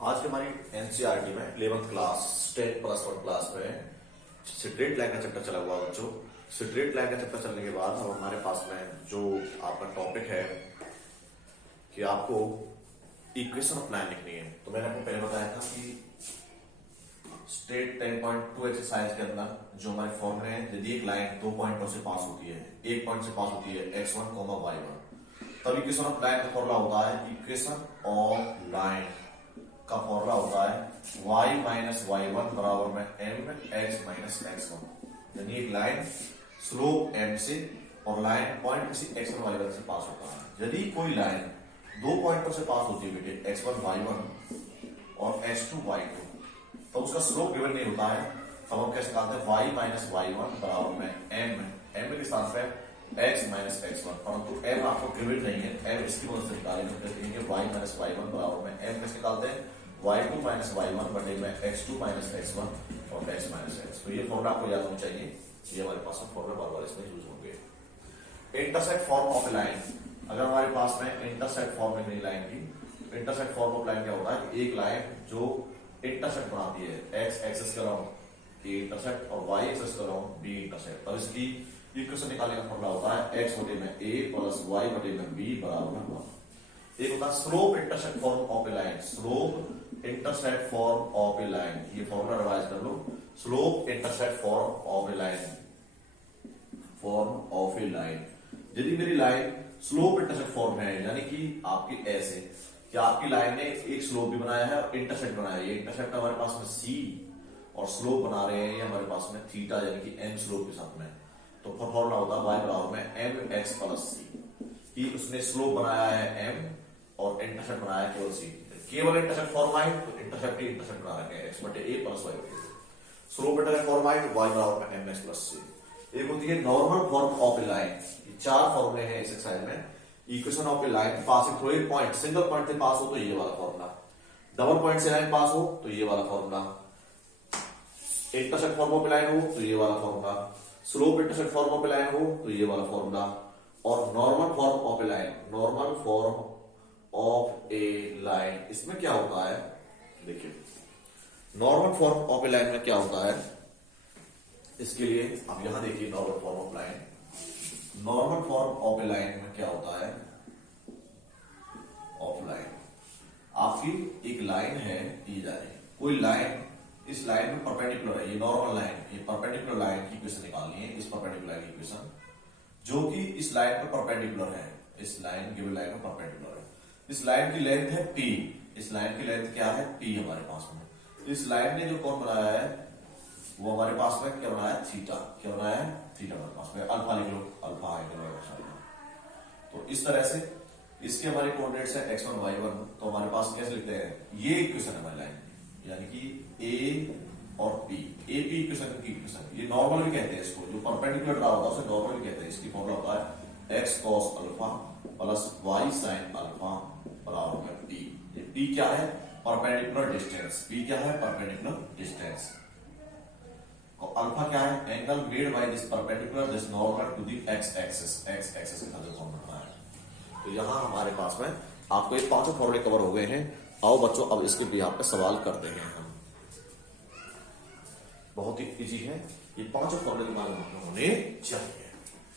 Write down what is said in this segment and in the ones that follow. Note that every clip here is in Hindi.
आज के हमारी एनसीईआरटी में 11th class state plus one class में स्ट्रेट लाइन का चैप्टर चला हुआ है बच्चों। स्ट्रेट लाइन का चैप्टर चलने के बाद अब हमारे पास में जो आपका टॉपिक है कि आपको इक्वेशन ऑफ लाइन लिखनी है। तो मैंने आपको पहले बताया था कि स्टेट 10.2 एक्सरसाइज के अंदर जो हमारे फॉर्मूले हैं, यदि एक लाइन 2 पॉइंटों से पास होती है, एक पॉइंट से पास होती है x1, y1, तब इक्वेशन ऑफ लाइन का फॉर्मूला होता है, इक्वेशन ऑफ लाइन का फॉर्मूला होता है y माइनस y1 बराबर में mx माइनस x1। यानी एक लाइन स्लोप m से और लाइन पॉइंट किसी x1 y1 से पास होता है। यदि कोई लाइन 2 पॉइंटों से पास होती है बेटे, x1 y1 और x2 y2, तो उसका स्लोप गिवन नहीं होता है, तब हम कैसे निकालते हैं y माइनस y1 बराबर में m के साथ में x माइनस x1, परंतु m आपको गिवन नहीं है, m इसकी मदद से निकालेंगे। y माइनस y1 बराबर में m कैसे निकालते हैं, y2 माइनस y1 बटे में x2 माइनस x1 और x माइनस x। तो ये फॉर्मूला आपको याद होना चाहिए, ये हमारे पास में फॉर्मूला बार बार इसमें यूज होंगे। इंटरसेक्ट फॉर्म ऑफ लाइन, अगर हमारे पास में इंटरसेक्ट फॉर्म है लाइन की, इंटरसेक्ट फॉर्म ऑफ लाइन क्या होता है, एक लाइन जो इंटरसेक्ट बनाती है x एक्सिस के अराउंड a इंटरसेक्ट और y एक्सिस के अराउंड b इंटरसेक्ट, तब इसकी इक्वेशन निकालने का फॉर्मूला होता है x बटे में a प्लस y बटे में b बराबर में 1। एक होता है slope intercept form of a line, slope intercept form of a line, ये फॉर्मूला रिवाइज कर लो, slope intercept form of a line, form of a line. यदि मेरी लाइन स्लोप इंटरसेक्ट फॉर्म है, यानी कि आपकी ऐसे कि आपकी लाइन ने एक स्लोप भी बनाया है और इंटरसेक्ट बनाया है, ये इंटरसेक्ट हमारे पास में c और स्लोप बना रहे हैं ये हमारे पास में थीटा यानी कि m स्लोप के साथ में, तो फॉर्मूला होता है y बराबर में mx प्लस c, कि उसने स्लोप बनाया है m और इंटरसेप्ट बनाया है केवल c, केवल इंटरसेप्ट फॉर्म आई तो इंटरसेप्ट ही इंटरसेप्ट बना रखे हैं x बटे a प्लस y बटे a। Slope intercept form I तो y बराबर में mx प्लस c। एक होती है normal form of a line, ये 4 फॉर्मूले हैं इस एक्सरसाइज में। Equation of a line passing through a point, single point से पास हो तो ये वाला फॉर्मूला, डबल पॉइंट से लाइन पास हो तो ये वाला formula, intersect form of a line हो तो ये वाला formula, slope intercept form of a line हो तो ये वाला फॉर्मूला, और normal form of a line, normal form of a line, इसमें क्या होता है देखिए, normal form of a line में क्या होता है, इसके लिए अब यहां देखिए normal form of line, normal form of a line में क्या होता है, ऑफ लाइन आपकी एक लाइन है दी जा रही, कोई लाइन इस लाइन में परपेंडिकुलर है, ये नॉर्मल लाइन, ये परपेंडिकुलर लाइन की इक्वेशन निकालनी है, इस परपेंडिकुलर लाइन की इक्वेशन जो कि इस लाइन पर परपेंडिकुलर है, इस लाइन गिवन लाइन में परपेंडिकुलर है। इस लाइन की लेंथ है p, इस लाइन की लेंथ क्या है p हमारे पास में। इस लाइन ने जो कौन बनाया है वो हमारे पास में क्या बनाया है, थीटा, क्या बनाया है थीटा हमारे पास में, अल्फा लिख लो, अल्फा एंगल। तो इस तरह से इसके हमारे कोऑर्डिनेट्स है x1 y1, तो हमारे पास कैसे लिखते हैं, ये इक्वेशन है हमारी लाइन, यानी कि a और p, a p इक्वेशन की इक्वेशन, ये नॉर्मल भी कहते हैं इसको, जो परपेंडिकुलर ड्रा होता है उसे नॉर्मल भी कहते हैं। इसकी फॉर्मूला होता है x cos alpha plus y sin alpha बराबर में p। ये p क्या है, परपेंडिकुलर डिस्टेंस, p क्या है, परपेंडिकुलर डिस्टेंस, और अल्फा क्या है, angle made by this perpendicular this normal to the x axis, x axis के साथ जो फॉर्मूला है। तो यहां हमारे पास में आपको ये 5 फॉर्मूले कवर हो गए हैं। आओ बच्चों अब इसके भी आप पे सवाल करते हैं हम, बहुत ही इजी है, ये 5 फॉर्मूले तुम्हारे में होने चाहिए।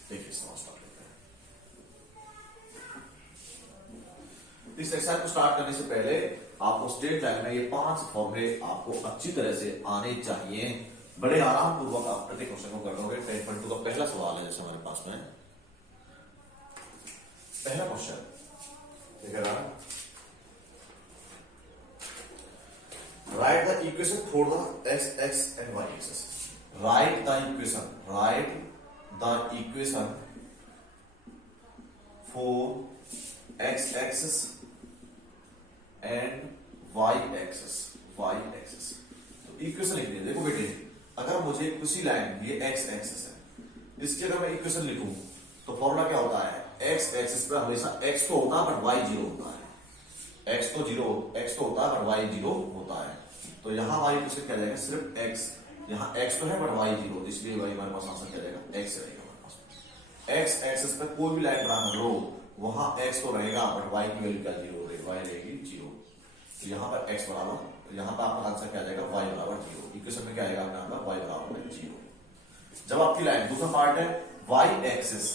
देखिए सवाल स्टार्ट करते हैं। इस एक्सरसाइज को स्टार्ट करने से पहले आपको स्ट्रेट लाइन में ये 5 फॉर्मूले आपको अच्छी तरह से आने चाहिए, बड़े आराम पूर्वक आप प्रत्येक क्वेश्चन को कर लोगे। 10.2 का पहला सवाल है जैसे हमारे पास में पहला question write the equation for the x x and y axis, write the equation, write the equation for x axis and y axis, y axis. तो इक्वेशन लिख देखो बेटे, अगर मुझे किसी लाइन ये एक्स एक्सिस है, इसकी अगर मैं इक्वेशन लिखूं तो फॉर्मूला क्या होता है, एक्स एक्सिस पर हमेशा एक्स तो होता है बट वाई जीरो होता है, एक्स तो होता है बट वाई जीरो होता है। तो यहां हमारी इक्वेशन क्या जाएगा, सिर्फ एक्स, यहां एक्स तो है बट वाई जीरो, इसलिए वाई हमारे पास आंसर क्या जाएगा, एक्स रहेगा हमारे पास। एक्स एक्सिस पर कोई भी लाइन ड्रा कर लो वहां एक्स तो रहेगा बट वाई की वैल्यू क्या जीरो रहेगी, वाई रहेगी जीरो। तो यहाँ पर x बराबर, यहाँ पर आपका आंसर क्या आ जाएगा y बराबर 0। इक्वेशन में क्या आएगा आपका y बराबर 0। जब आपकी लाइन, दूसरा पार्ट है y एक्सिस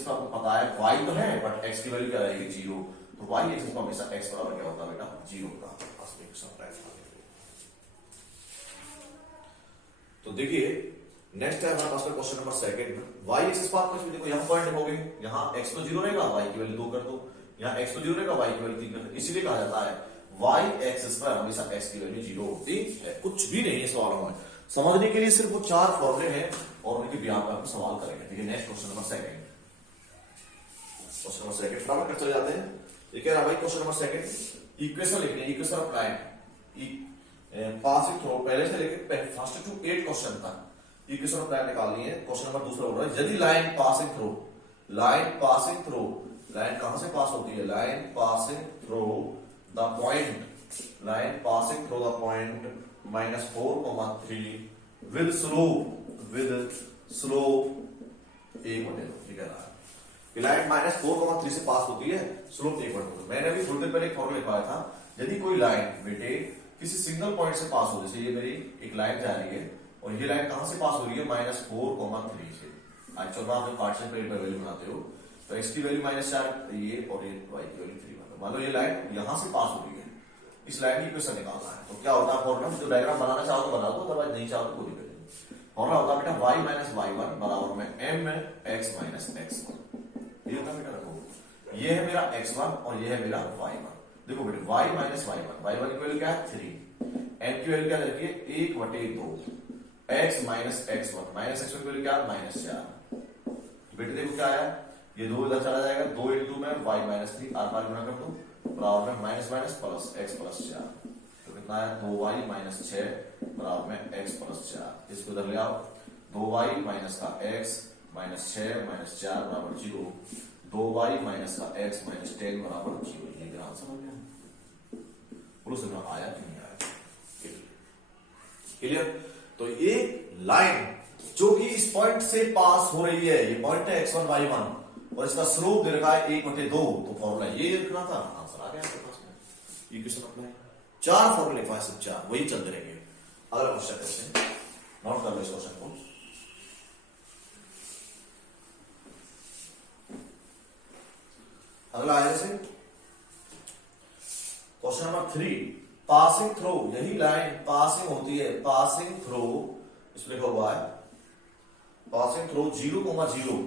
पर आपको पता है y तो है बट x की वैल्यू क्या रहेगी 0, तो y एक्सिस पर हमेशा x बराबर क्या होता है बेटा 0 का। तो देखिए नेक्स्ट है हमारे पास में question number second, y axis पर आपको देखो यहाँ पॉइंट लिखोगे, यहाँ x तो 0 रहेगा, y की वैल्यू 2 कर दो, यहाँ x तो 0 रहेगा, y की वैल्यू 3 कर दो। इसीलिए कहा जाता है y एक्सिस पर हमेशा x की वैल्यू 0 होती है। कुछ भी नहीं है सवालों में, समझने के लिए सिर्फ वो 4 फॉर्मूले हैं और उनके बिहार पर हम सवाल करेंगे। ठीक है, नेक्स्ट क्वेश्चन नंबर सेकंड फटाफट कर चले जाते हैं। ये कह रहा भाई क्वेश्चन नंबर सेकंड, इक्वेशन लिखनी है, equation of line passing through, पहले से लेकर फर्स्ट टू 8 क्वेश्चन तक इक्वेशन ऑफ लाइन निकालनी है। क्वेश्चन नंबर दूसरा बोल रहा है यदि लाइन पासिंग थ्रू, लाइन कहां से पास होती है, line passing through the point -4,3 with slope 1/2। ठीक है ना, लाइन -4,3 से पास होती है, स्लोप 1/2। मैंने अभी थोड़ी देर पहले एक फॉर्मूला लिखवाया था, यदि कोई लाइन बेटे किसी सिंगल पॉइंट से पास हो, जैसे ये मेरी एक लाइन जा रही है और ये लाइन कहां से पास हो रही है -4,3 से। एक्चुअल में आप जब पार्शियल पेरियड वैल्यू बनाते हो तो x की वैल्यू -4 ये और ये y की वैल्यू 3। मान लो ये लाइन यहां से पास हो रही है, इस लाइन की इक्वेशन निकालना है, तो क्या होता है फॉर्मूला, जो डायग्राम बनाना चाहो तो बना दो, अदरवाइज नहीं चाहो तो कोई दिक्कत नहीं। फॉर्मूला होता है बेटा y - y1 बराबर में mx - x1। ये होता है बेटा, रखो ये है मेरा x1 और ये है मेरा y1। देखो बेटे y - y1 की वैल्यू क्या है 3, m की वैल्यू क्या रखी है 1/2, x - x1 की वैल्यू क्या है -4। बेटे देखो क्या आया, ये 2 इधर चला जाएगा, 2 इंटू में y - 3 आर पार गुणा कर दो, बराबर में माइनस प्लस x + 4, तो कितना है 2y - 6 बराबर में x + 4। इसको इधर ले आओ, 2y माइनस का x -6 - 4 बराबर 0, 2y माइनस का x -10 बराबर 0। ये ग्राफ समझ गया, बोलो समझ आया कि नहीं आया, क्लियर। तो ये लाइन जो कि इस पॉइंट से पास हो रही है, ये पॉइंट है x1 y1 और इसका स्लोप दे रखा है 1/2, तो फॉर्मूला ये रखना था, आंसर आ गया आपके पास में। इक्वेशन अपना 4 फॉर्मूले लिखवा है, सब 4 वही चलते रहेंगे। अगला क्वेश्चन करते हैं, नोट कर लो इस क्वेश्चन को। अगला आया जैसे क्वेश्चन नंबर 3, पासिंग थ्रू, यही लाइन पासिंग होती है, पासिंग थ्रू, इसमें लिखा हुआ है passing through 0,0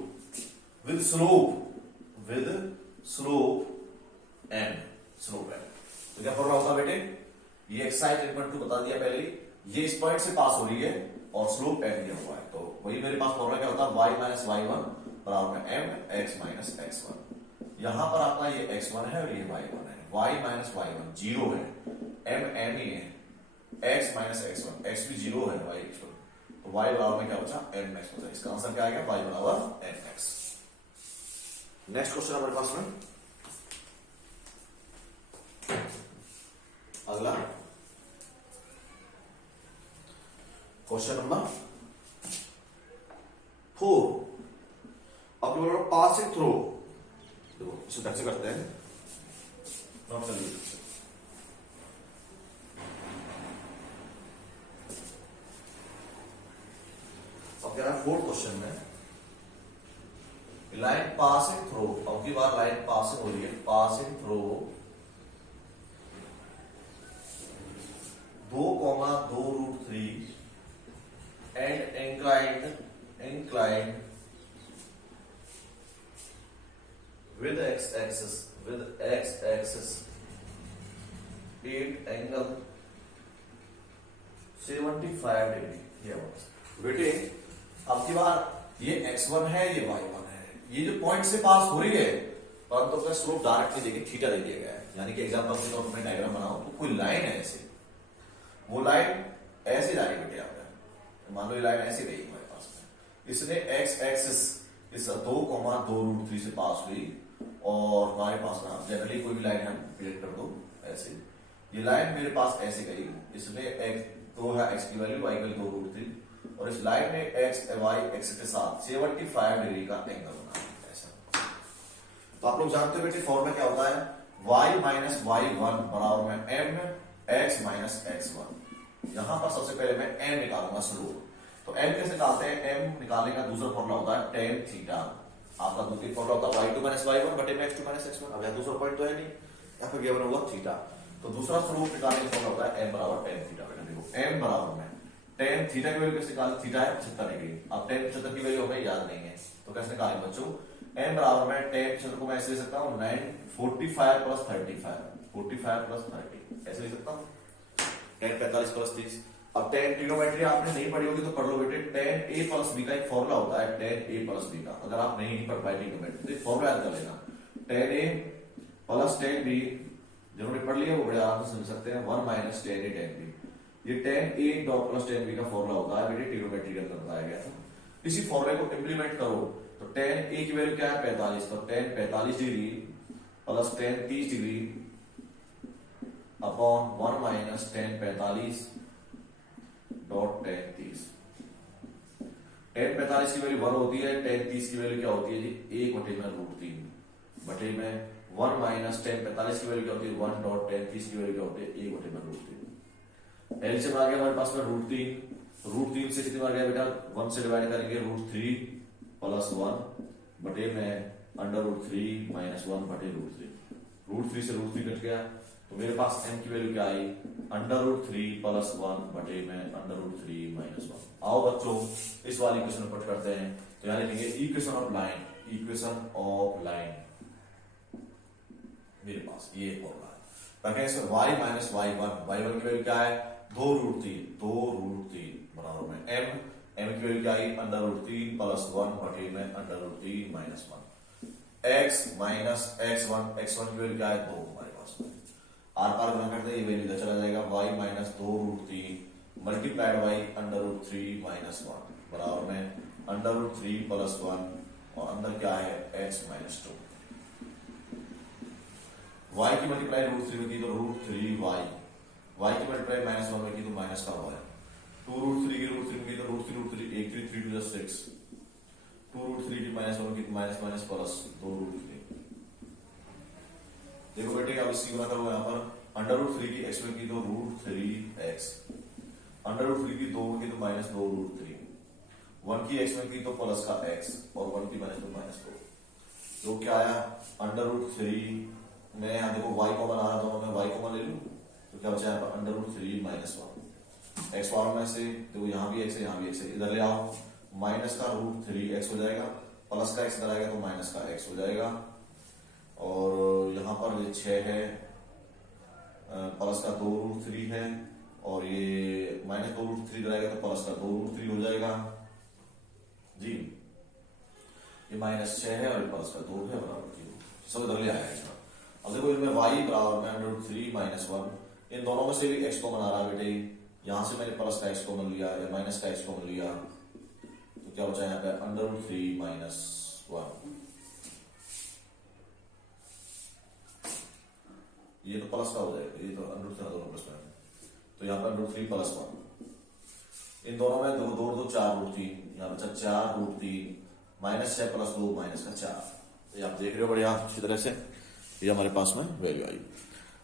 with slope n, तो क्या फॉर्मूला होता बेटे, ये एक्साइड ट्रीटमेंट को बता दिया पहले, ये इस पॉइंट से पास हो रही है और स्लोप n दिया हुआ है, तो वही मेरे पास फॉर्मूला क्या होता है y - y1 बराबर में mx - x1। यहां पर आपका ये x1 है और ये y1 है, y - y1 0 है, m n ही है, x - x1 x भी 0 है, y x1, तो y बराबर में क्या बचा mx बचा। इसका आंसर क्या आएगा y बराबर mx। नेक्स्ट क्वेश्चन हमारे पास में अगला क्वेश्चन नंबर 4, अब पासिंग थ्रू, देखो इसे ढंग से करते हैं, नोट कर लीजिए। अब कह रहा है 4th क्वेश्चन में लाइन पासिंग थ्रू, अब की बार लाइन पासिंग हो रही है, passing through 2,2√3 and inclined with x-axis 8 angle 75 degree. बेटे अब की बार ये x1 है, ये y1 है, ये जो पॉइंट से पास हो रही है, परंतु उसका स्लोप डायरेक्टली देखिए थीटा दे दिया गया है, यानी कि एग्जांपल के तौर पर मैं डायग्राम बनाऊं तो कोई लाइन है ऐसे, वो लाइन ऐसे जा रही बेटे आपका, मान लो ये लाइन ऐसे गई हमारे पास में, इसने x एक्सिस इस 2,2√3 से पास हुई और हमारे पास ना जनरली कोई भी लाइन हम क्रिएट कर दो ऐसे, ये लाइन मेरे पास ऐसे गई, इसमें x 2 है, x की वैल्यू y की 2√3 और इस लाइन में x y एक्स के साथ 75 डिग्री का एंगल बना है ऐसा। तो आप लोग जानते हो बेटे फॉर्मूला क्या होता है, y माइनस वाई वन बराबर में m x minus x one. यहां पर सबसे पहले मैं m निकालूंगा स्लोप। तो m कैसे निकालते हैं? m निकालने का दूसरा फॉर्मूला होता है tan थीटा। आपका दूसरी फॉर्मूला होता है y2 माइनस वाई वन बटे में x2 माइनस x1। अब यहाँ दूसरा पॉइंट तो है नहीं, यहाँ पर गिवन हुआ थीटा। तो दूसरा स्लोप निकालने का फॉर्मूला होता है m बराबर tan थीटा। बेटा देखो m बराबर में tan थीटा की वैल्यू कैसे निकालें? थीटा है 75 डिग्री। अब tan 75 की वैल्यू हमें याद नहीं है, तो कैसे निकालेंगे बच्चों? m बराबर में tan 75 को मैं ऐसे ले सकता हूँ 45 प्लस 35, 45 प्लस 30 ऐसे लिख सकता हूँ, tan 45 प्लस 30। अब tan ट्रिग्नोमेट्री आपने नहीं पढ़ी होगी तो पढ़ लो बेटे। tan a प्लस b का एक फॉर्मूला होता है, tan a प्लस b का। अगर आप नहीं पढ़ पाए ट्रिग्नोमेट्री तो फॉर्मूला याद कर लेना, tan a plus tan b। जिन्होंने पढ़ लिया वो बड़े आराम से समझ सकते हैं, 1 minus tan a tan b। ये tan a dot plus tan b का फॉर्मूला होता है बेटे, ट्रिग्नोमेट्री के अंदर बताया गया था। इसी फॉर्मूले को इंप्लीमेंट करो तो tan a की वैल्यू क्या है? 45। तो tan 45 degree plus tan 30 degree upon 1 minus tan 45 dot tan 30। tan 45 की वैल्यू 1 होती है, tan 30 की वैल्यू क्या होती है जी? 1 बटे में √3 बटे में 1 माइनस tan 45 की वैल्यू क्या होती है? 1 डॉट tan 30 की वैल्यू क्या होती है? 1 बटे में √3। एलसीएम आ गया हमारे पास में √3 से कितनी बार गया बेटा? 1 से डिवाइड करेंगे √3 प्लस 1 बटे में √3 माइनस 1 बटे √3। √3 से √3 कट गया तो मेरे पास m की वैल्यू क्या आई? √3 प्लस 1 बटे में √3 माइनस 1। आओ बच्चों इस वाली इक्वेशन पुट करते हैं। तो यहाँ लिखेंगे equation of line, equation of line. मेरे पास ये फॉर्मूला है। इसमें y माइनस वाई वन की वैल्यू क्या है? 2√3 बराबर में m की वैल्यू क्या आई? √3 प्लस 1 बटे में √3 माइनस 1। x माइनस x1 की वैल्यू क्या है? 2 हमारे पास में। आर पार गुणा करते ये वैल्यू चला जाएगा, y minus 2√3 multiplied by √3 minus 1 बराबर में √3 प्लस 1 और अंदर क्या है? x minus 2। y की मल्टीप्लाई √3 में की तो √3y, y की मल्टीप्लाई माइनस 1 में की तो माइनस का y। 2√3 की √3 में की तो √3 1 3 3 2 6। 2√3 की माइनस 1 की माइनस माइनस प्लस 2√3। देखो बेटे अब इसी गुना करो, यहाँ पर √3 की x में की तो √3x, √3 की 2 में की तो माइनस 2√3, 1 की x में की तो प्लस का x और 1 की माइनस तो माइनस 2। तो क्या आया? √3 में यहाँ देखो y कॉमन आ रहा था, मैं y कॉमन ले लूं तो क्या बचा है? √3 माइनस 1 x पावर में से देखो यहाँ भी x है यहाँ भी x है, इधर ले आओ माइनस का √3x हो जाएगा, प्लस का x इधर आएगा तो माइनस का x हो जाएगा। और यहाँ पर ये 6 है, प्लस का 2√3 है और ये माइनस 2√3 इधर आएगा तो प्लस का 2√3 हो जाएगा जी। ये माइनस 6 है और ये प्लस का 2 है बराबर 0। सब इधर ले आएगा। अब देखो इनमें y बराबर में √3 माइनस 1, इन दोनों में से भी x कॉमन आ रहा है बेटे। यहां से मैंने प्लस का x कॉमन लिया या माइनस का x कॉमन लिया तो क्या बचा यहाँ पे? √3 माइनस 1। ये तो प्लस का हो जाएगा, ये तो √3 दोनों प्लस में, तो यहाँ पर √3 प्लस 1। इन दोनों में 2 2 2 4√3, यहाँ बचा 4√3 माइनस 6 प्लस 2 माइनस का 4। ये आप देख रहे हो बढ़िया अच्छी तरह से, ये हमारे पास में वैल्यू आई।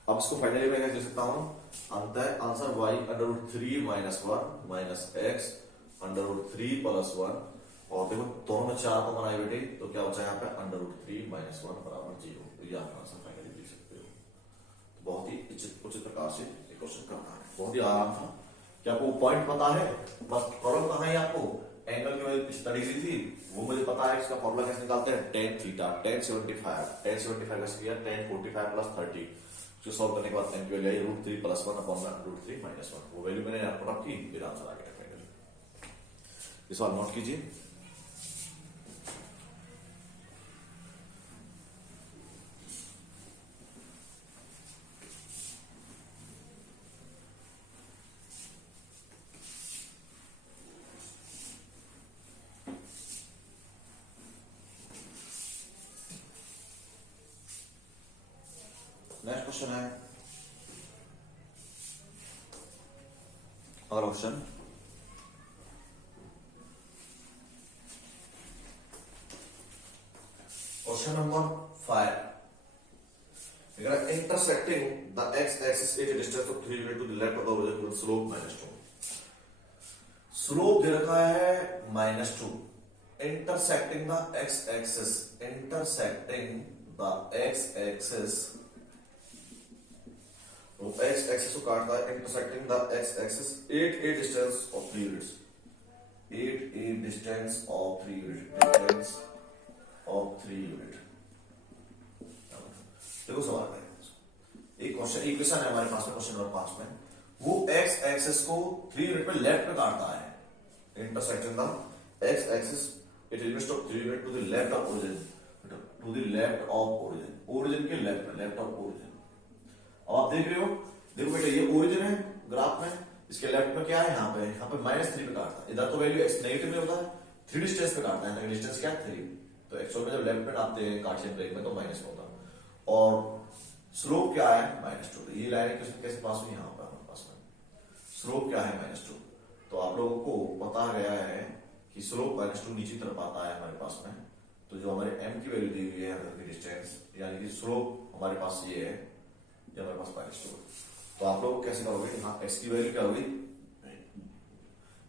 अब इसको फाइनली मैं क्या लिख सकता हूँ? अंतः answer y √3 minus 1 minus x √3 plus 1। और देखो दोनों में 4 को बनाए बेटे तो क्या बचा यहाँ पे? √3 माइनस 1 बराबर 0। ये आप आंसर फाइनली लिख सकते हो। तो बहुत ही उचित प्रकार से क्वेश्चन करना है, बहुत ही आराम था। क्या आपको पॉइंट पता है? बस प्रॉब्लम कहाँ है आपको? एंगल की वजह स्टडी की थी वो मुझे पता है। इसका फॉर्मूला कैसे निकालते हैं? tan थीटा, tan 75 कैसे किया? tan 45 प्लस 30 जो सॉल्व करने के बाद tan की वैल्यू आई √3 प्लस 1 अपॉन √3 माइनस 1। वो वैल्यू मैंने आपको रखी, मेरा आंसर आ गया फाइनली। इस बार नोट कीजिए। नेक्स्ट क्वेश्चन है, अगला question question number 5। Intersecting the x axis at distance of 3 unit to the left of the origin with slope -2। Slope दे रखा है -2, intersecting the x axis, intersecting the x axis, तो एक्स एक्सिस को काटता है, intersecting the x axis 8 distance of 3 units, 8 distance of 3 unit, distance of 3 unit. देखो सवाल है, एक क्वेश्चन इक्वेशन है हमारे पास में क्वेश्चन नंबर 5 में, वो एक्स एक्सिस को 3 यूनिट पे लेफ्ट में काटता है, intersecting the x axis it limits of 3 unit to the left of origin, to the left of origin, origin के लेफ्ट में, लेफ्ट ऑफ ओरिजिन। अब आप देख रहे हो, देखो बेटा ये ओरिजिन है ग्राफ में, इसके लेफ्ट में क्या है, यहाँ पे -3 पे काटता है, इधर तो वैल्यू एक्स नेगेटिव में होता है, 3 डिस्टेंस पे काटता है, डिस्टेंस क्या 3, तो एक्चुअल में जब लेफ्ट में काटते हैं कार्टेशियन ब्रेक में तो माइनस में होता है, और स्लोप क्या है -2, तो ये लाइन कैसे पास हुई, यहाँ पर हमारे पास में स्लोप क्या है -2, तो आप लोगों को पता गया है कि स्लोप -2 नीचे तरफ आता है हमारे पास में, तो जो हमारे m की वैल्यू दी हुई है डिस्टेंस, यानी कि स्लोप हमारे पास ये है, ये हमारे पास -2, तो आप लोग कैसे करोगे, यहाँ x की वैल्यू क्या होगी,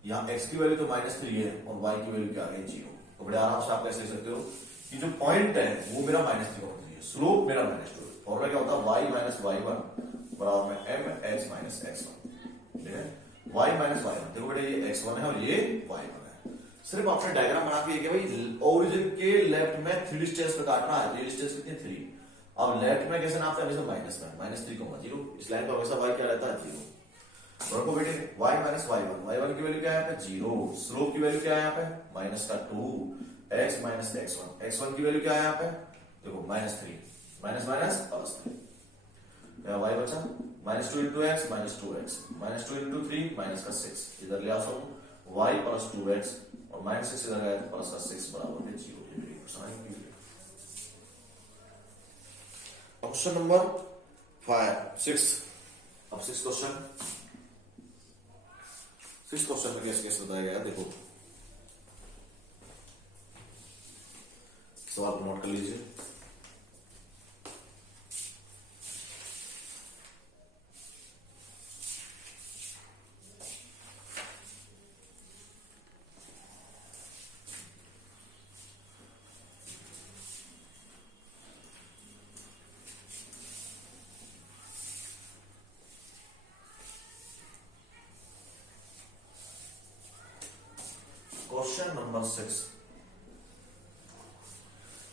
यहाँ x की वैल्यू तो -3 है और y की वैल्यू क्या है 0, तो बड़े आराम से आप कैसे लिख सकते हो कि जो पॉइंट है वो मेरा -3 होना चाहिए, स्लोप मेरा -2, फॉर्मूला क्या होता है y - y1 बराबर में mx - x1, ठीक है, y - y1, देखो बेटा ये x1 है और ये y1 है, सिर्फ आपने डायग्राम बना के भाई ओरिजिन के लेफ्ट में 3 डिस्टेंस पे काटना है, 3 डिस्टेंस कितनी 3, अब लेफ्ट में कैसे नापते हैं, हमेशा -3 को 0, इस लाइन पर हमेशा y क्या रहता है 0, रखो बेटे y - y1 की वैल्यू क्या है यहाँ पे 0, स्लोप की वैल्यू क्या है यहाँ पे -2, x - x1 की वैल्यू क्या है यहाँ पे, देखो -3, माइनस +3, क्या y बचा -2 into x -2x, -2 into 3 -6, इधर ले आओ सब y + 2x और -6 इधर गया तो +6 बराबर है 0, ये मेरी क्वेश्चन है। क्वेश्चन नंबर 6, अब 6 क्वेश्चन में कैसे बताया गया, देखो सवाल को नोट कर लीजिए। क्वेश्चन नंबर 6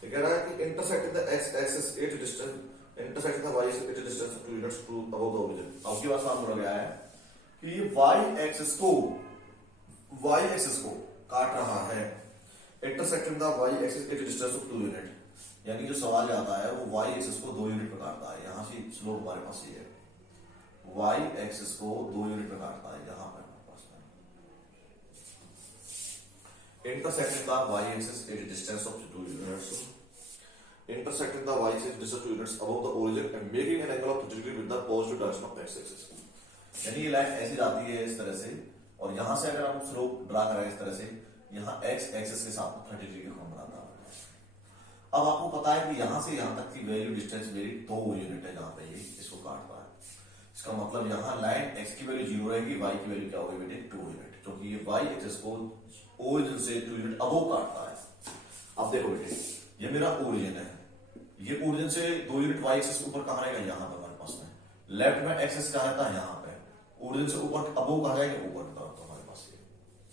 ये कह रहा है कि intersecting the x axis 8 distance, intersecting the y axis 8 distance of 2 units to above the origin. अब की बात सामने बोला गया है कि ये वाई एक्सिस को काट रहा है, intersecting the y axis 8 distance of 2 unit, यानी जो सवाल आता है वो वाई एक्सिस को 2 यूनिट पे काटता है, यहां से स्लोप हमारे पास ये है, वाई एक्सिस को 2 यूनिट पे काटता है, यहां पर intersecting the y-axis at a distance of 2 units, intersecting the y-axis distance 2 units above the origin and making an angle of 30 degree with the positive direction of x-axis। यानी ये लाइन ऐसी जाती है इस तरह से, और यहां से अगर हम स्लोप ड्रा करें इस तरह से, यहां x-axis के साथ 30 डिग्री का कोण बनाता है। अब आपको पता है कि यहां से यहां तक की वैल्यू डिस्टेंस मेरी 2 यूनिट है, जहां पे ये इसको काटता है, इसका मतलब यहां लाइन x की वैल्यू 0 रहेगी, y की वैल्यू क्या होगी बेटे 2 यूनिट, क्योंकि ये y-axis को ओरिजिन से 2 यूनिट अबव काटता है। अब देखो बेटे ये मेरा ओरिजिन है, ये ओरिजिन से 2 यूनिट y एक्सिस ऊपर कहां रहेगा, यहां पर हमारे पास में, लेफ्ट में एक्सिस कहां रहता है, यहां पे, ओरिजिन से ऊपर अबव कहां जाएगा, ऊपर की तरफ, तो हमारे पास ये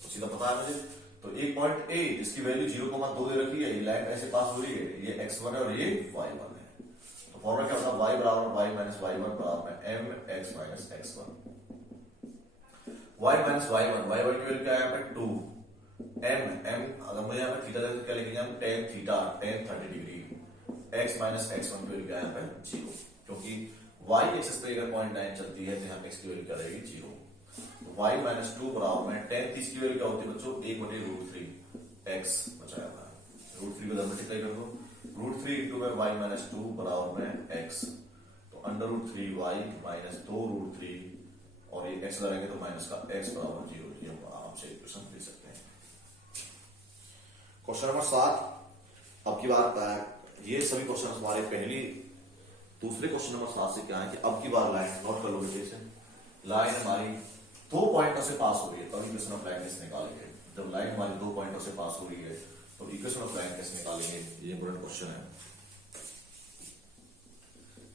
तो सीधा पता है मुझे, तो एक पॉइंट ए इसकी वैल्यू 0,2 दे रखी है, ये लाइन ऐसे पास हो रही है, ये x1 है और ये y1 है, तो फॉर्मूला क्या होता है, y बराबर y - y1 बराबर mx - x1, y - y1 की वैल्यू क्या है यहाँ पे 2, m अगर मुझे यहाँ पे थीटा दें तो क्या लिखेंगे हम, tan theta, tan 30 degree, x - x1 की वैल्यू क्या है यहाँ पे 0, क्योंकि y एक्सिस पे अगर 0.9 चलती है तो यहाँ x की वैल्यू क्या रहेगी 0, y - 2 बराबर में tan 30 की वैल्यू क्या होती है बच्चों 1/√3 x बचाया हुआ है, √3 को मल्टीप्लाई कर दो, √3 into में y - 2 बराबर में x, तो √3y - 2√3 और ये x लगाएंगे तो माइनस का x बराबर 0, ये हम आराम से इक्वेशन लिख सकते हैं। क्वेश्चन नंबर 7, अब की बात ये सभी क्वेश्चन हमारे पहली दूसरे क्वेश्चन नंबर 7 से क्या है कि अब की बार लाइन नोट कर लो बेटे से, लाइन हमारी 2 पॉइंटों से पास हो रही है, तब इक्वेशन ऑफ लाइन कैसे निकालेंगे। जब लाइन हमारी 2 पॉइंटों से पास हो रही है तो इक्वेशन ऑफ लाइन कैसे निकालेंगे, ये इंपॉर्टेंट क्वेश्चन है।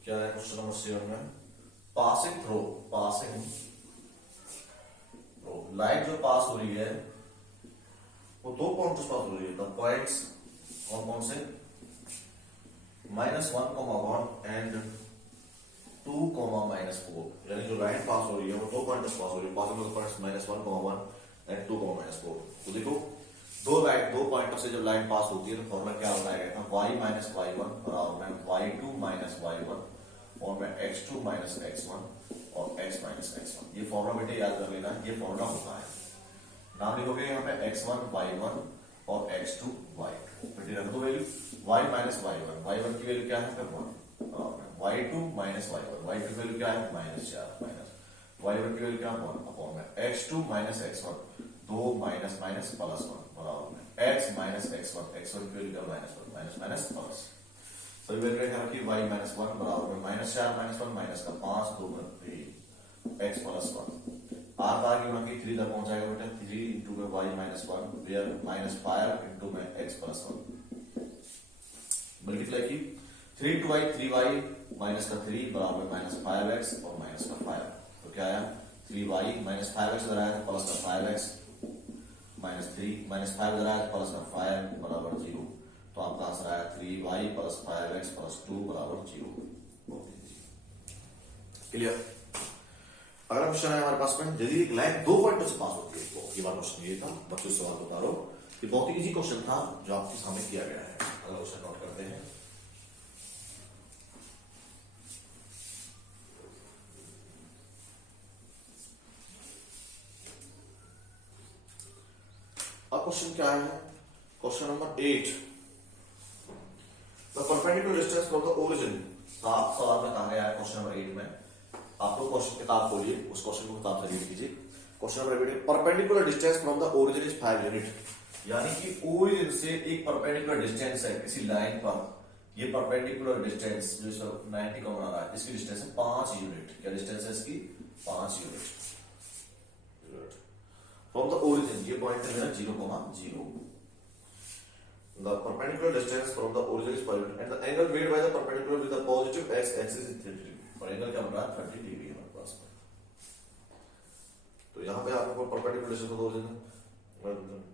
क्या है क्वेश्चन नंबर 7 में, पासिंग थ्रू लाइन जो पास हो रही है वो 2 पॉइंट से पास हो रही है। द पॉइंट्स कौन से, -1,1 एंड 2,-4, यानी जो लाइन पास हो रही है वो 2 पॉइंट से पास हो रही है। Passing of points -1,1 and 2,-4। तो देखो दो पॉइंटों से जब लाइन पास होती है तो फॉर्मूला क्या होता है, y - y1 बराबर में y2 - y1 और में x2 - x1 और x - x1। ये फॉर्मूला बेटे याद कर लेना, ये फॉर्मूला होता है। नाम लिखोगे यहाँ पे x1 y1 और x2 y2, बेटे रख दो वैल्यू। y - y1 की वैल्यू क्या है, 1। y2 - y1 की वैल्यू क्या है, -4 y1 की वैल्यू क्या है, 1 अपॉन में x2 - x1 2 minus minus plus 1 बराबर में x - x1 की वैल्यू क्या, -1 माइनस प्लस। सभी वैल्यू क्या रखी, y - 1 बराबर में -4 - 1 माइनस का 5 2 3 x + 1। आर का आगे बाकी 3 तक पहुंच जाएगा बेटा, 3 इंटू में y - 1 वेयर -5 इंटू में x + 1 मल्टीप्लाई की 3 इंटू y 3y माइनस का 3 बराबर -5x और माइनस का 5। तो क्या आया, 3y -5x इधर आया प्लस का 5x -3 -5 इधर आया प्लस का 5 बराबर 0। तो आपका आंसर आया 3y + 5x + 2 बराबर 0। क्लियर। अगला क्वेश्चन है हमारे पास में, यदि एक लाइन 2 पॉइंटों से पास होती है, तो ये बार क्वेश्चन ये था, बच्चों सवाल बता रहा हूं, ये बहुत ही इजी क्वेश्चन था जो आपके सामने किया गया है। अगला क्वेश्चन नोट करते हैं। अब क्वेश्चन क्या है, question number 8, the perpendicular distance from the origin. साफ सवाल में कहा गया है क्वेश्चन नंबर 8 में। आप लोग क्वेश्चन किताब खोलिए, उस क्वेश्चन को किताब से रीड कीजिए। Question number 8, perpendicular distance from the origin is 5 unit, यानी कि ओरिजिन से एक परपेंडिकुलर डिस्टेंस है किसी लाइन पर, ये परपेंडिकुलर डिस्टेंस जो 90 का बना रहा है, इसकी डिस्टेंस है 5 यूनिट। क्या डिस्टेंस है इसकी, 5 यूनिट फ्रॉम द ओरिजिन। ये पॉइंट है मेरा 0,0। The perpendicular distance from the origin is 5 unit and the angle made by the perpendicular with the positive x axis is 30 degree। और एंगल क्या बन रहा है, 30 डिग्री है हमारे पास में। तो यहाँ पे आपको perpendicular distance from the origin,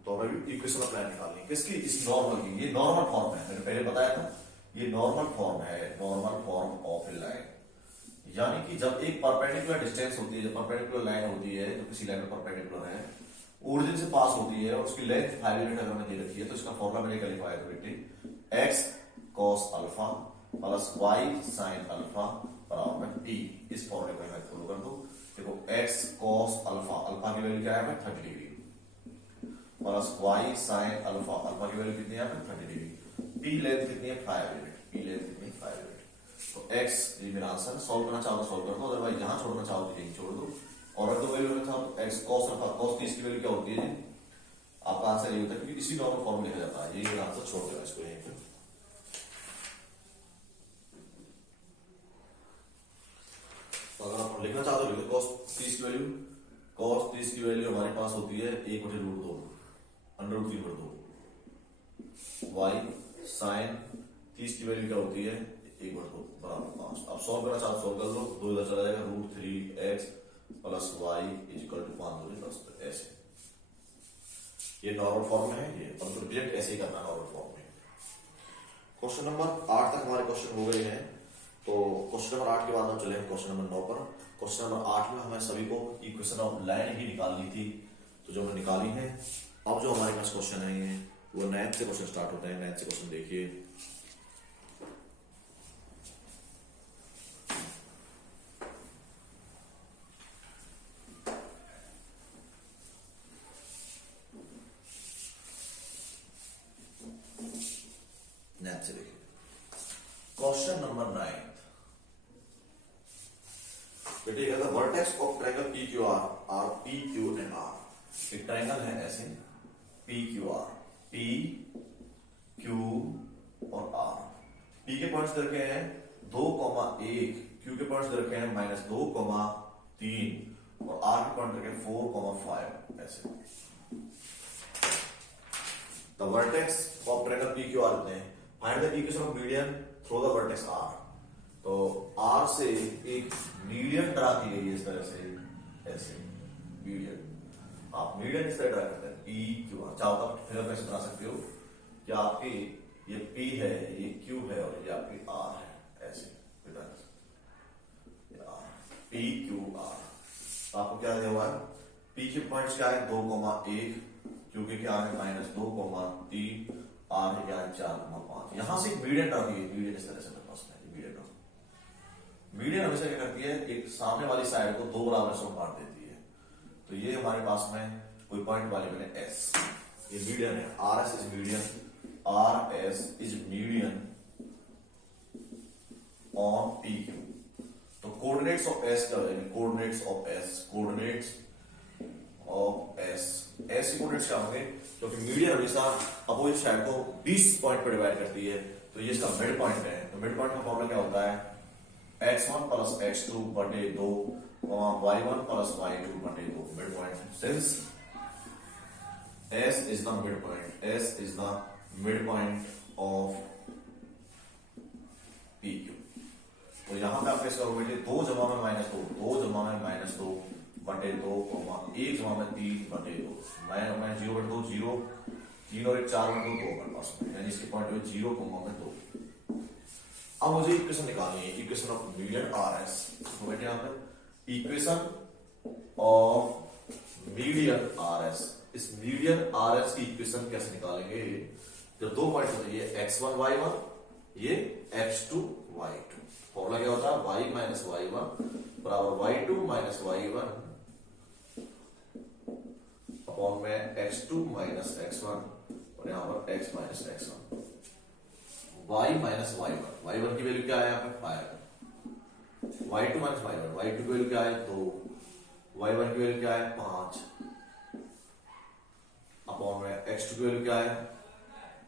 तो हमें भी इक्वेशन ऑफ लाइन निकालनी है किसकी, इस नॉर्मल की। ये नॉर्मल फॉर्म है, मैंने पहले बताया था, ये नॉर्मल फॉर्म है, normal form of a line. यानी कि जब एक परपेंडिकुलर डिस्टेंस होती है, जब परपेंडिकुलर लाइन होती है, जो किसी लाइन में परपेंडिकुलर है, ओरिजिन से पास होती है और उसकी लेंथ 5 यूनिट अगर मैंने दे रखी है, तो इसका फॉर्मूला मैंने क्या लिखवाया था बेटे, x cos alpha plus y sin alpha बराबर में t। इस फॉर्मूले को मैं फॉलो कर दूं, देखो x cos अल्फा, अल्फा की वैल्यू क्या है, 30 degree, plus y sin alpha, alpha की वैल्यू कितनी है, 30 डिग्री, t लेंथ कितनी है, 5 यूनिट, t लेंथ कितनी है, 5 यूनिट। तो x ये मेरा आंसर, सॉल्व करना चाहो तो सॉल्व कर दो, अदरवाइज यहां छोड़ना चाहो तो यहीं छोड़ दो। और अगर तो वैल्यू रखना चाहो तो x cos अल्फा, cos की इसकी वैल्यू क्या होती है, आपका आंसर ये होता है, क्योंकि इसी नॉर्मल फॉर्म लिखा जाता है। यही आंसर छोड़ देना इसको यहीं पे। तो अगर आप लिखना चाहते हो cos 30 की वैल्यू, cos 30 की वैल्यू हमारे पास होती है 1/√2 √3/2। y sin 30 की वैल्यू क्या होती है, 1/2 बराबर 5। अब सॉल्व करना चाहो सॉल्व कर लो, 2 इधर चला जाएगा, √3x प्लस y = 5 2 10। ऐसे ये नॉर्मल फॉर्म में है, ये और रिप्रेजेंट ऐसे ही करना नॉर्मल फॉर्म में। क्वेश्चन नंबर 8 तक हमारे क्वेश्चन हो गए हैं। तो क्वेश्चन नंबर 8 के बाद हम चले क्वेश्चन नंबर 9 पर। क्वेश्चन नंबर 8 में हमें सभी को इक्वेशन ऑफ लाइन ही निकालनी थी, तो जो हमने निकाली है। अब जो हमारे पास क्वेश्चन है ये वो 9 से क्वेश्चन स्टार्ट होते हैं। 9 से क्वेश्चन देखिए, से देखिए क्वेश्चन नंबर 9 बेटे, अगर vertex of triangle P Q R R P Q and R, एक ट्रायंगल है ऐसे P Q R, P Q और आर। पी के पॉइंट्स दे रखे हैं 2,1, क्यू के पॉइंट्स दे रखे हैं -2,3 और आर के पॉइंट रखे 4,5 ऐसे। The vertex of triangle PQR इतने हैं। Find the equation of median through the vertex R। तो R से एक मीडियन ड्रा की गई है इस तरह से, ऐसे मीडियन। आप मीडियन इस तरह ड्रा करते हैं PQR, चाहो तो फिर आप ऐसे बना सकते हो कि आपकी ये P है, ये Q है और ये आपकी R है, ऐसे ड्रा कर सकते हैं। PQR तो आपको क्या दिया हुआ है? P के पॉइंट्स क्या है 2,1, क्योंकि क्या है -2,3, R है क्या है 4,5। यहां से एक मीडियन ड्रा की है, मीडियन इस तरह से मेरे पास में मीडियन। मीडियन हमेशा क्या करती है, एक सामने वाली साइड को दो बराबर हिस्सों में बांट देती है। तो ये हमारे पास में कोई पॉइंट वाले मैंने S, ये मीडियन है। RS is median, RS is median on PQ। तो कोऑर्डिनेट्स ऑफ S क्या होंगे? Coordinates of S, coordinates of S, S की कोऑर्डिनेट्स क्या होंगे? क्योंकि मीडियन हमेशा अपोजिट साइड को 20 पॉइंट पर डिवाइड करती है, तो ये इसका मिड पॉइंट है। तो मिड पॉइंट का फॉर्मूला क्या होता है? x1 प्लस x2 बटे 2, y1 प्लस y2 बटे 2, mid point. Since S is the midpoint, S is the midpoint of PQ। तो यहां पे आप इसका करोगे 2 जमा में -2, 2 जमा में -2 बटे 2, 1 जमा में 3 बटे 2, मैं 0 बटे 2 0, 3 और 1 4 बटे 2 2 मेरे पास में, यानी इसके पॉइंट में 0, 2। अब मुझे इक्वेशन निकालनी है, इक्वेशन ऑफ मीडियन RS। तो बेटे यहां पर इक्वेशन ऑफ मीडियन RS, इस मीडियन RS की इक्वेशन कैसे निकालेंगे? जब दो पॉइंट होते हैं, ये x1 y1, ये x2 y2। फॉर्मूला क्या होता है? y माइनस y1 बराबर y2 माइनस y1 अपॉन में x2 माइनस x1 और यहां पर x minus x1। y minus y1, y1 की वैल्यू क्या है? यहाँ पे 5, y2 माइनस y1, y2 की वैल्यू क्या है? 2, y1 की वैल्यू क्या है? 5 अपॉन में x2 की वैल्यू क्या है?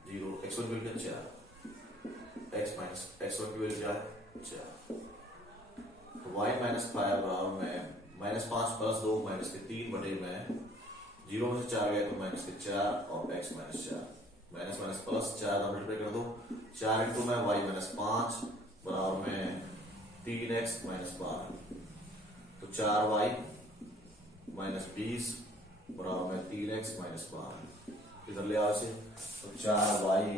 0, x1 की वैल्यू क्या है? 4, x माइनस x1 की वैल्यू क्या है? 4। तो y माइनस 5 बराबर में -5 प्लस 2 माइनस के 3 बटे में 0 में से 4 गए तो माइनस के 4 और x minus 4, minus minus plus 4 का मल्टीप्लाई कर दो, 4 इंटू में y माइनस 5 बराबर में 3x माइनस 12। तो 4y माइनस 20 बराबर में 3x माइनस 12। इधर ले आओ इसे, तो 4y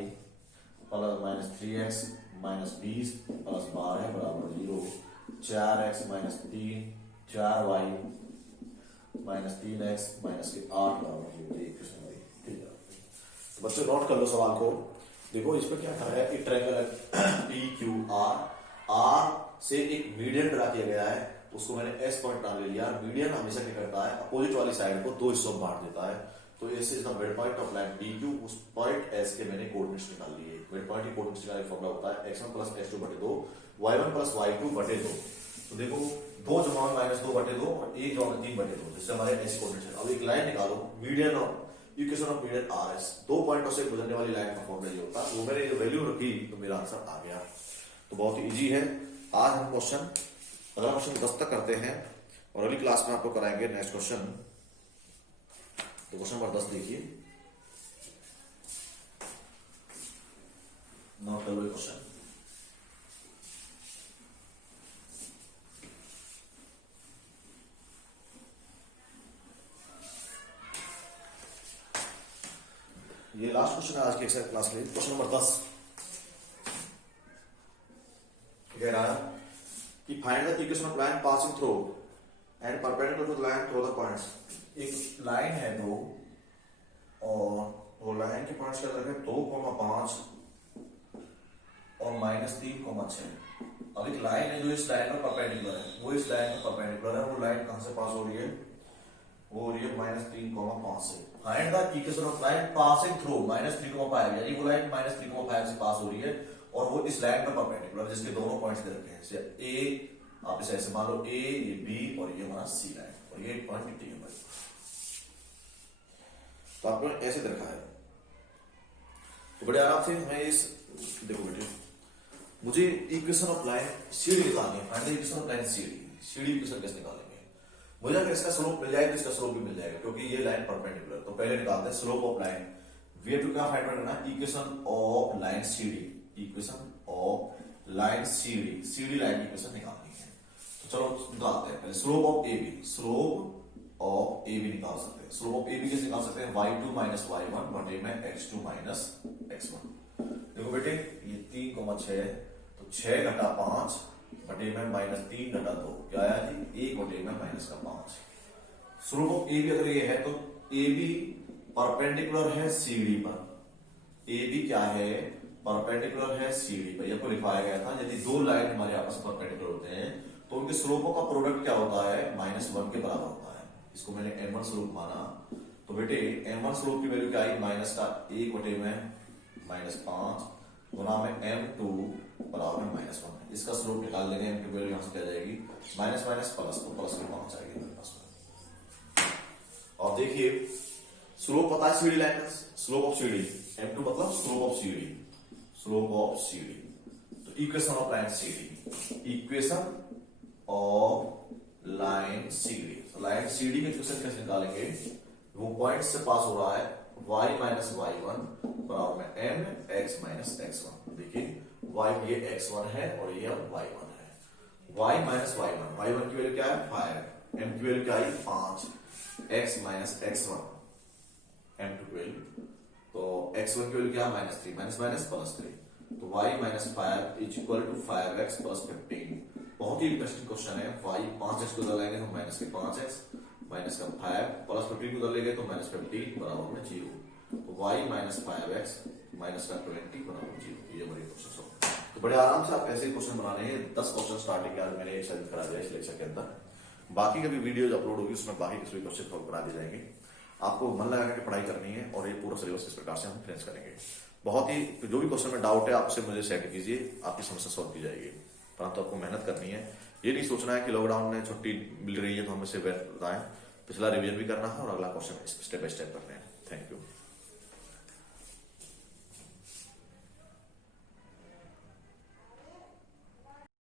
plus minus 3x minus 20 plus 12 बराबर 0, 4x minus 3, 4y minus 3x minus के 8 बराबर 0। ठीक है, तो बच्चों नोट कर लो सवाल को। देखो इस पर क्या कर रहा है, एक ट्रायंगल है PQR, R से एक मीडियन ड्रा किया गया है, उसको मैंने S पॉइंट नाम ले लिया। मीडियन हमेशा क्या करता है? अपोजिट वाली साइड को दो हिस्सों में बांट देता है। तो S is the mid point of line PQ, उस पॉइंट S के मैंने कोऑर्डिनेट्स निकाल लिए। मिड पॉइंट की कोऑर्डिनेट्स का फॉर्मूला होता है x1 प्लस x2 बटे 2, y1 प्लस y2 बटे 2। तो देखो 2 जमा में -2 बटे 2 और 1 जमा में 3 बटे 2, जिससे हमारे S कोऑर्डिनेट्स है। अब एक लाइन निकालो, median of equation of median RS, दो पॉइंटों से गुजरने वाली लाइन का फॉर्मूला ये होता है। वो मैंने जो वैल्यू रखी तो मेरा आंसर आ गया। तो बहुत ही इजी है। आज हम क्वेश्चन, अगला क्वेश्चन 10 तक करते हैं और अगली क्लास में आपको कराएंगे नेक्स्ट क्वेश्चन। तो क्वेश्चन नंबर 10 देखिए, नोट कर लो क्वेश्चन। ये लास्ट क्वेश्चन है आज की एक्सरसाइज क्लास के लिए। क्वेश्चन नंबर 10 कह रहा है कि find the equation of line passing through and perpendicular to the line through the points. एक लाइन है दो और वो लाइन के पॉइंट्स क्या रखे 2,5 और -3,6। अब एक लाइन है जो इस लाइन पर परपेंडिकुलर है, वो इस लाइन पर परपेंडिकुलर है। वो लाइन कहां से पास हो रही है? वो हो रही है -3,5 से। Find the equation of line passing through -3,5, यानी वो लाइन -3,5 से पास हो रही है और वो इस लाइन पर परपेंडिकुलर, जिसके दोनों पॉइंट्स दे रखे हैं। ए, आप इसे ऐसे मान लो, ए, ये बी और ये हमारा सी लाइन, और ये पॉइंट डी है। तो आपको ऐसे देखा है। तो बड़े आराम से हमें इस, देखो बेटे, मुझे इक्वेशन ऑफ लाइन सीडी निकालनी है, find the equation of line CD. CD equation कैसे निकालेंगे? मुझे अगर इसका स्लोप मिल जाएगा तो इसका स्लोप भी मिल जाएगा, क्योंकि ये लाइन परपेंडिकुलर। तो पहले निकालते हैं slope of line. We have to क्या फाइंड करना है? Equation of line CD, equation of line CD, CD line की इक्वेशन निकालनी है। तो चलो निकालते हैं। पहले slope of AB, slope of AB निकाल सकते हैं। स्लोप ऑफ एबी कैसे निकाल सकते हैं? y2 माइनस y1 बटे में x2 माइनस x1। देखो बेटे ये 3,6, तो 6 घटा 5 बटे में माइनस 3 घटा 2, क्या आया जी? 1 बटे में माइनस का 5। स्लोप ऑफ एबी अगर ये है तो एबी परपेंडिकुलर है सीडी पर। एबी क्या है? परपेंडिकुलर है सीडी पर। ये लिखवाया गया था, यदि दो लाइन हमारे आपस में परपेंडिकुलर होते हैं तो उनके स्लोपों का प्रोडक्ट क्या होता है? -1 के बराबर होता है। इसको मैंने m1 स्लोप माना। तो बेटे m1 स्लोप की वैल्यू क्या आई? माइनस का 1 बटे में -5 गुना में m2 बराबर में -1। इसका स्लोप निकाल लेंगे। m2 वैल्यू यहां से क्या जाएगी? माइनस माइनस प्लस, तो प्लस में पहुंच जाएगी मेरे पास में। और देखिए स्लोप पता है सीडी लाइन का, स्लोप ऑफ सीडी, m2 मतलब slope of CD, slope of CD. तो equation of line CD, equation of line CD. Line CD की इक्वेशन कैसे निकालेंगे? वो पॉइंट से पास हो रहा है, y माइनस y1 बराबर में m x माइनस x1। देखिए y ये x1 है और ये y1 है। y माइनस y1, y1 की वैल्यू क्या है? 5, m की वैल्यू क्या आई? 5, x माइनस x1, m की वैल्यू, तो x1 की वैल्यू क्या? -3, माइनस माइनस प्लस 3, तो y minus 5 is equal to 5x plus 15। बहुत ही इंटरेस्टिंग क्वेश्चन है। y 5x को उधर लाएंगे तो माइनस के 5x, माइनस का 5 प्लस 15 को उधर लेंगे तो -15 बराबर में 0। तो y माइनस 5x माइनस का 20 बराबर 0। ये हमारे क्वेश्चन हो। तो बड़े आराम से आप ऐसे क्वेश्चन बनाने हैं। 10 क्वेश्चन स्टार्टिंग के आज मैंने एक साथ करा दिया इस लेक्चर के अंदर। बाकी का भी वीडियोज अपलोड होगी, उसमें बाकी के क्वेश्चन करा दिए जाएंगे। आपको मन लगा के पढ़ाई करनी है और ये पूरा सिलेबस इस प्रकार से हम फिनिश करेंगे। बहुत ही जो भी क्वेश्चन में डाउट है आपसे मुझे सेंड कीजिए, आपकी समस्या सॉल्व की जाएगी। परंतु आपको मेहनत करनी है। ये नहीं सोचना है कि लॉकडाउन में छुट्टी मिल रही है तो हम इसे बताएं। पिछला रिवीजन भी करना है और अगला क्वेश्चन स्टेप बाय स्टेप करना है। Thank you.